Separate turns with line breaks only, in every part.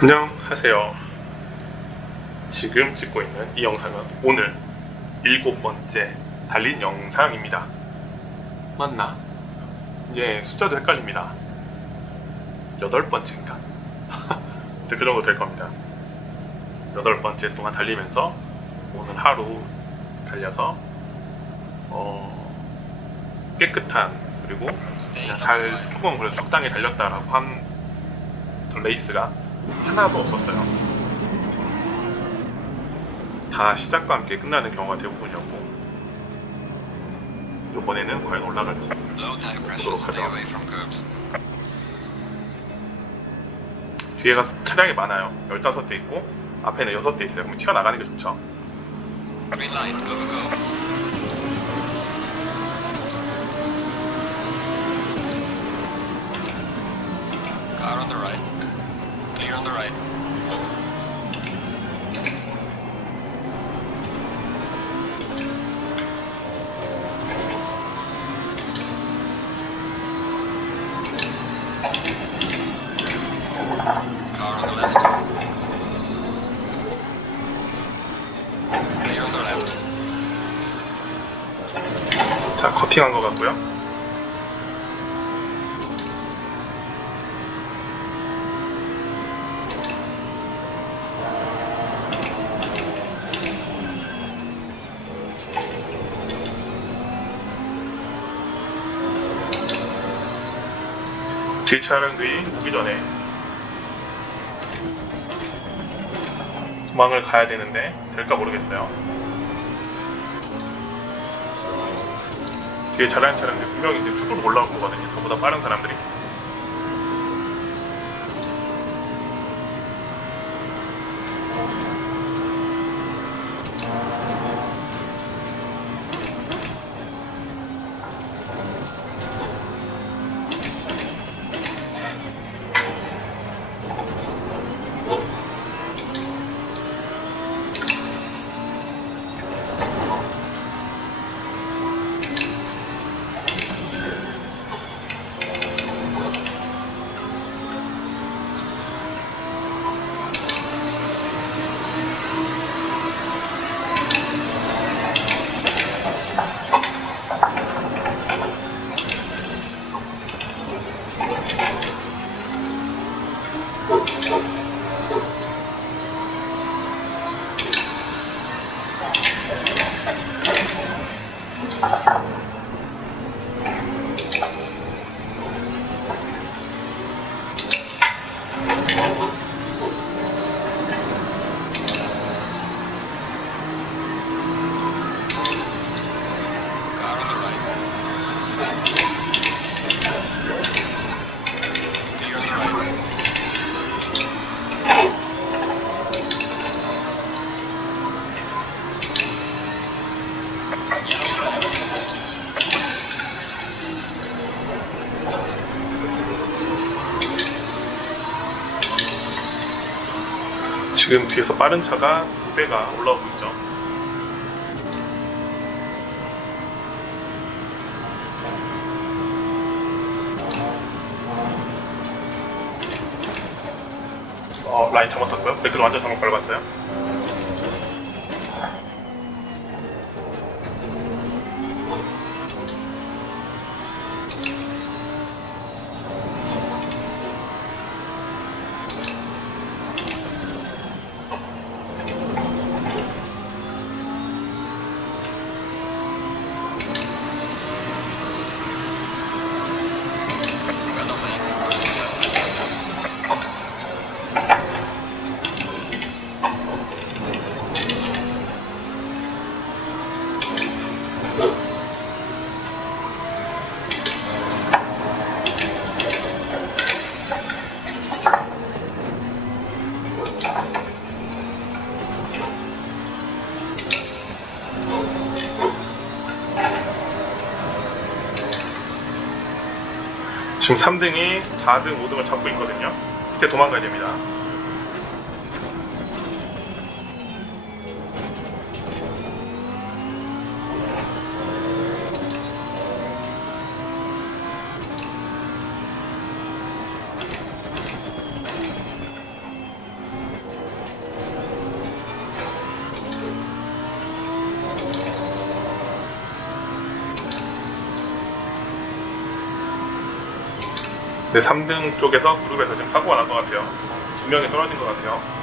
안녕하세요. 지금 찍고 있는 이 영상은 오늘 일곱 번째 달린 영상입니다. 맞나? 이제 숫자도 헷갈립니다. 여덟 번째인가? 그 정도 될 겁니다. 여덟 번째 동안 달리면서 오늘 하루 달려서 어, 깨끗한 그리고 그냥 잘 조금 그래도 적당히 달렸다라고 한 레이스가 하나도 없었어요. 다 시작과 함께 끝나는 경우가 대부분이었고 이번에는 과연 올라갈지
from curbs.
뒤에가 차량이 많아요. 15대 있고 앞에는 6대 있어요. 그럼 튀어나가는 게 좋죠.
On the right.
자, 커팅한 것 같고요. 뒤 차량들이 오기 전에 도망을 가야 되는데 될까 모르겠어요. 뒤에 잘하는 사람들이 분명히 이제 쭉으로 올라올 거거든요. 저보다 빠른 사람들이. 지금 뒤에서 빠른 차가 두 대가 올라오고 있죠. 어, 라인 잘못 탔고요. 브레이크를 완전 잘못 밟았어요. 지금 3등이 4등, 5등을 잡고 있거든요. 이때 도망가야 됩니다. 네, 3등 쪽에서 그룹에서 지금 사고가 난 것 같아요. 두 명이 떨어진 것 같아요.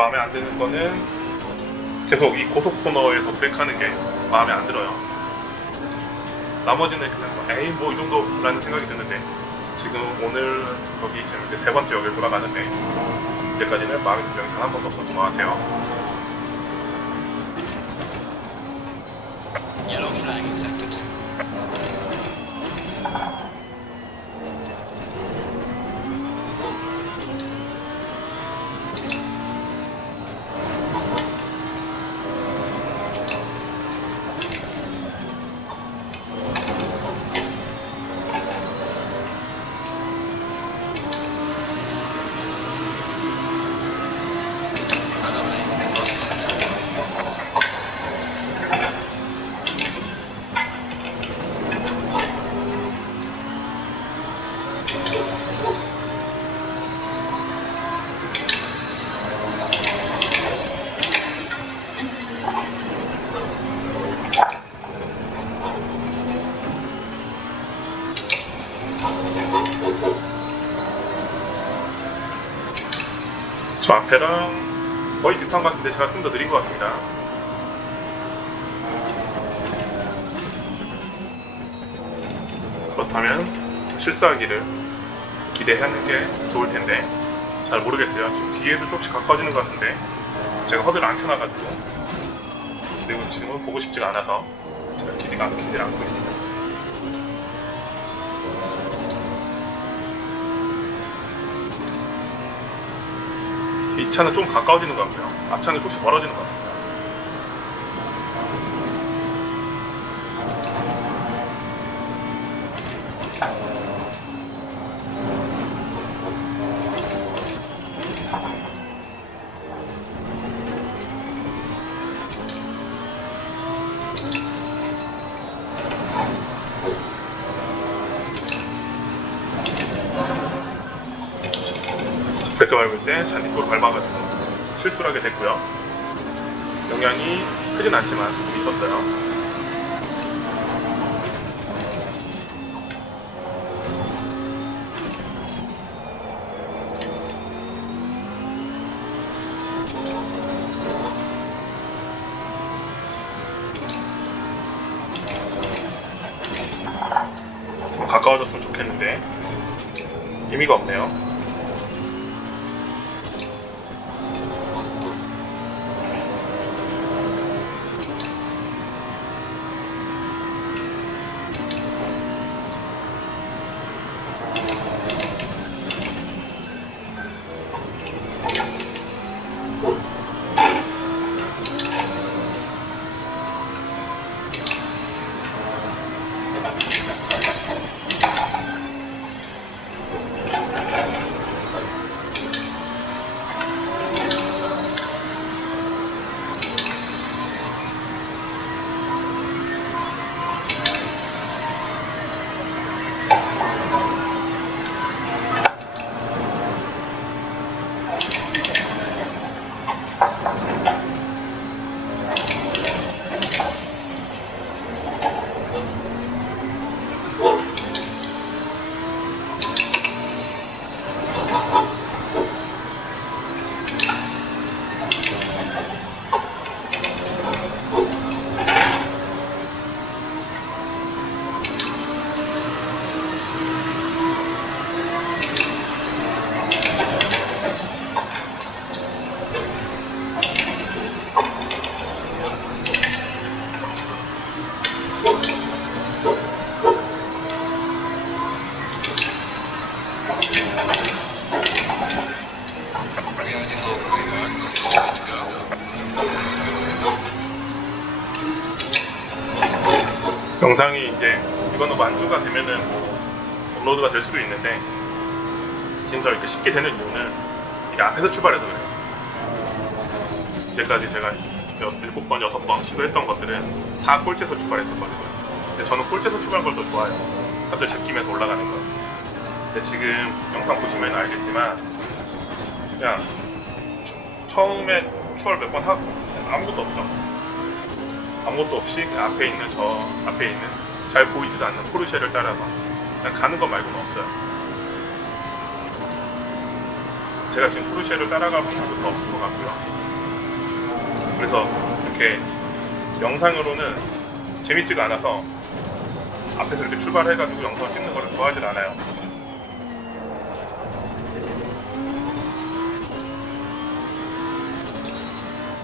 마음에 안 드는 거는 계속 이 고속 코너에서 브레이크하는 게 마음에 안 들어요. 나머지는 그냥 뭐, 에이 뭐 이 정도라는 생각이 드는데 지금 오늘 여기 지금 이제 세 번째 역을 돌아가는데 이때까지는 마음에 든 적이 단한 번도 없었던 것 같아요. 앞에랑 거의 비슷한 것 같은데 제가 좀 더 느린 것 같습니다. 그렇다면 실수하기를 기대하는 게 좋을 텐데 잘 모르겠어요. 지금 뒤에도 조금씩 가까워지는 것 같은데 제가 허들을 안 켜놔가지고 그리고 지금은 보고 싶지가 않아서 제가 기대가 기대를 안고 있습니다. 뒷차는 좀 가까워지는 것 같고요. 앞차는 조금씩 멀어지는 것 같습니다. 잔디볼 밟아가지고 실수를 하게 됐고요. 영향이 크진 않지만 있었어요. 영상이 이제 이거는 만주가 되면은 뭐 업로드가 될 수도 있는데 저 이렇게 쉽게 되는 이유는 이게 앞에서 출발해서 그래요. 이제까지 제가 여- 일곱 번, 여섯 번 시도했던 것들은 다 꼴찌에서 출발했었거든요. 근데 저는 꼴찌에서 출발한 걸 더 좋아해요. 다들 제끼면서 올라가는 거. 근데 지금 영상 보시면 알겠지만 그냥 처음에 추월 몇 번 하고 아무것도 없죠. 아무것도 없이 그 앞에 있는 저 앞에 있는 잘 보이지도 않는 포르쉐를 따라서 그냥 가는 것 말고는 없어요. 제가 지금 포르쉐를 따라갈 확률도 더 없을 것 같고요. 그래서 이렇게 영상으로는 재밌지가 않아서 앞에서 이렇게 출발해가지고 영상을 찍는 거를 좋아하진 않아요.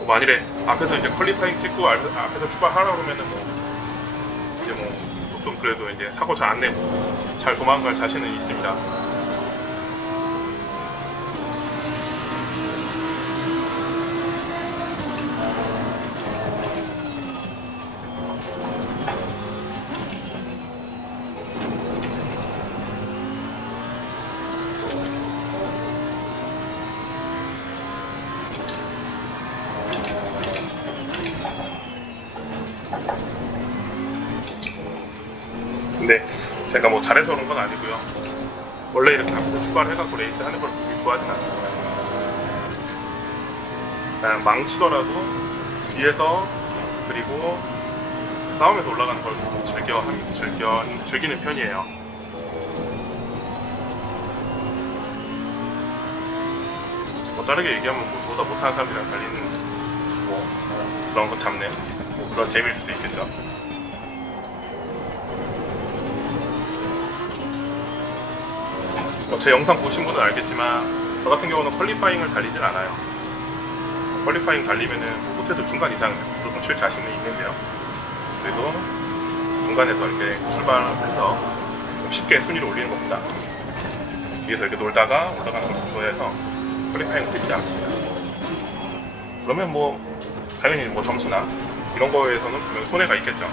뭐 만일에 앞에서 이제 퀄리파잉 찍고 앞- 앞에서 출발하라 그러면은 뭐 이제 뭐 조금 그래도 이제 사고 잘 안 내고 잘 도망갈 자신은 있습니다. 근데 제가 뭐 잘해서 그런 건 아니고요. 원래 이렇게 앞에서 출발해갖고 레이스 하는 걸 그렇게 좋아하진 않습니다. 그냥 망치더라도 뒤에서 그리고 싸움에서 올라가는 걸 즐겨 즐겨 즐기는 편이에요. 뭐 다르게 얘기하면 뭐 저보다 못하는 사람들이랑 달리는 뭐 그런 거 잡는 뭐 그런 재미일 수도 있겠죠. 제 영상 보신 분은 알겠지만 저 같은 경우는 퀄리파잉을 달리진 않아요. 퀄리파잉 달리면은 뭐 못해도 중간 이상 무조건 칠 자신은 있는데요. 그래도 중간에서 이렇게 출발해서 좀 쉽게 순위를 올리는 겁니다. 뒤에서 이렇게 놀다가 올라가는 걸 좋아해서 퀄리파잉을 찍지 않습니다. 그러면 뭐 당연히 뭐 점수나 이런 거에서는 분명 손해가 있겠죠.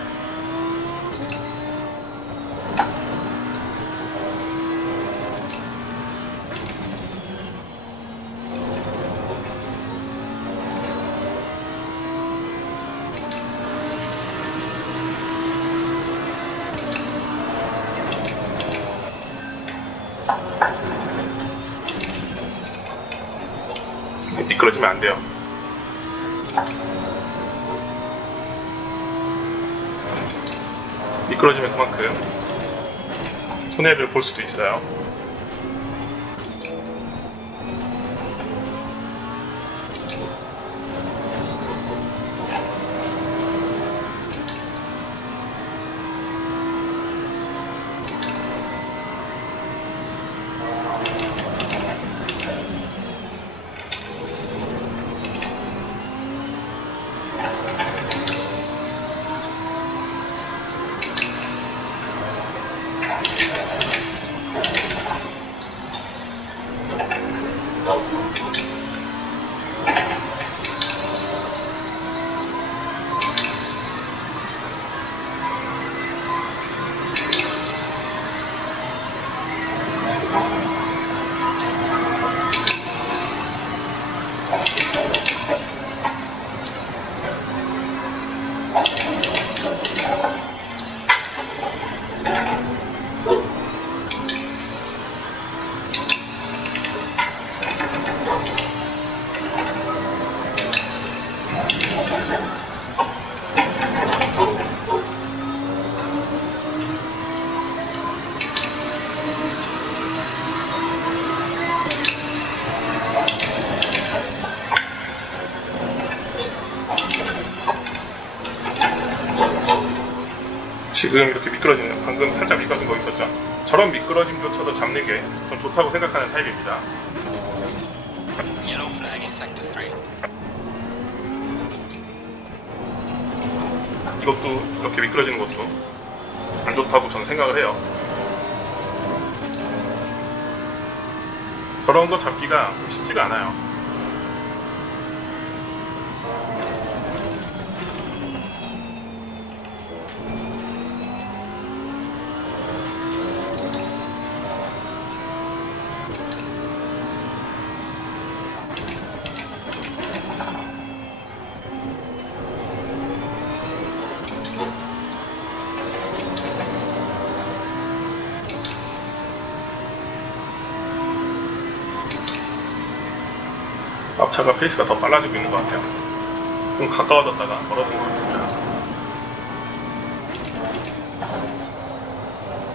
미끄러지면 안 돼요. 미끄러지면 그만큼 손해를 볼 수도 있어요. 지금 이렇게 미끄러지는 방금 살짝 미끄러진 거 있었죠? 저런 미끄러짐조차도 잡는 게 전 좋다고 생각하는 타입입니다.
Yellow flag in sector 3.
이것도 이렇게 미끄러지는 것도 안 좋다고 저는 생각을 해요. 저런 거 잡기가 쉽지가 않아요. 차가 페이스가 더 빨라지고 있는 것 같아요. 좀 가까워졌다가 멀어진 것 같습니다.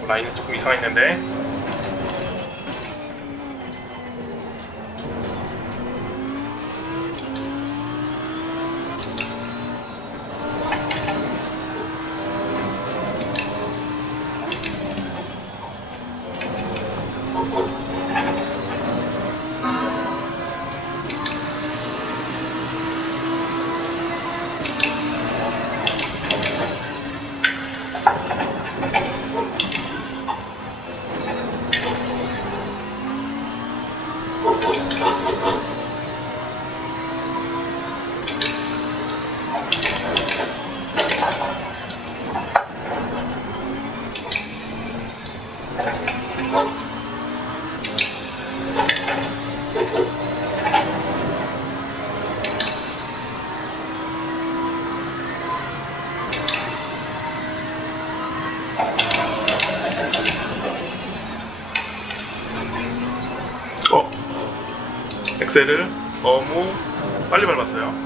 라인은 조금 이상했는데 엑셀을 너무 빨리 밟았어요.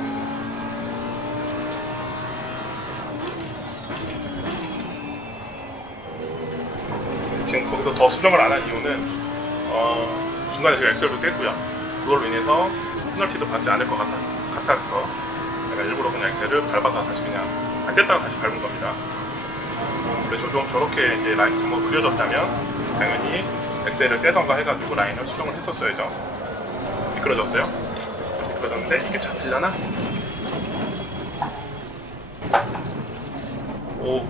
지금 거기서 더 수정을 안 한 이유는 어, 중간에 제가 엑셀도 뗐고요. 그걸로 인해서 페널티도 받지 않을 것 같아, 같아서 제가 일부러 그냥 엑셀을 밟아서 다시 그냥 안 뗐다가 다시 밟은 겁니다. 원래 조종 저렇게 이제 라인 정말 그려졌다면 당연히 엑셀을 떼던가 해가지고 라인을 수정을 했었어야죠. 미끄러졌어요? 미끄러졌는데 이게 잡히려나? 오.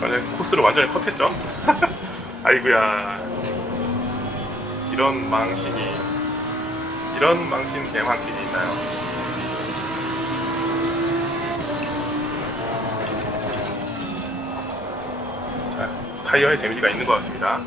완전 코스를 완전히 컷했죠? 아이구야. 이런 망신이, 이런 망신 개망신이 있나요? 자, 타이어에 데미지가 있는 것 같습니다.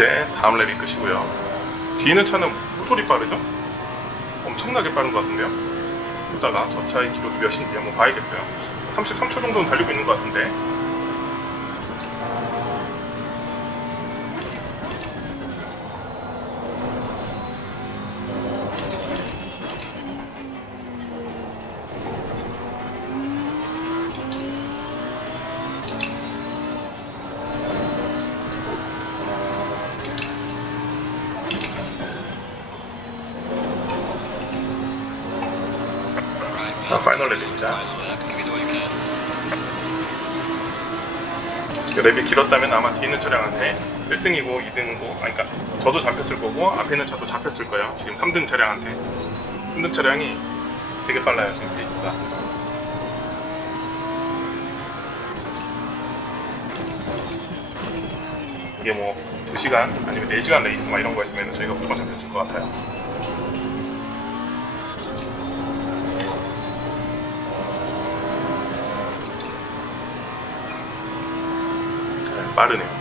이제 다음 랩이 끝이고요. 뒤에 있는 차는 모조리 빠르죠? 엄청나게 빠른 것 같은데요? 이따가 저 차의 기록이 몇인지 한번 봐야겠어요. 33초 정도는 달리고 있는 것 같은데.
Can.
랩이 길었다면 아마 뒤에 있는 차량한테 1등이고 2등이고, 아니, 그러니까 저도 잡혔을 거고 앞에 있는 차도 잡혔을 거예요. 지금 3등 차량한테. 3등 차량이 되게 빨라요, 지금 페이스가. 이게 뭐 2시간 아니면 4시간 레이스 막 이런 거 했으면 저희가 무조건 잡혔을 것 같아요. 네, 빠르네요.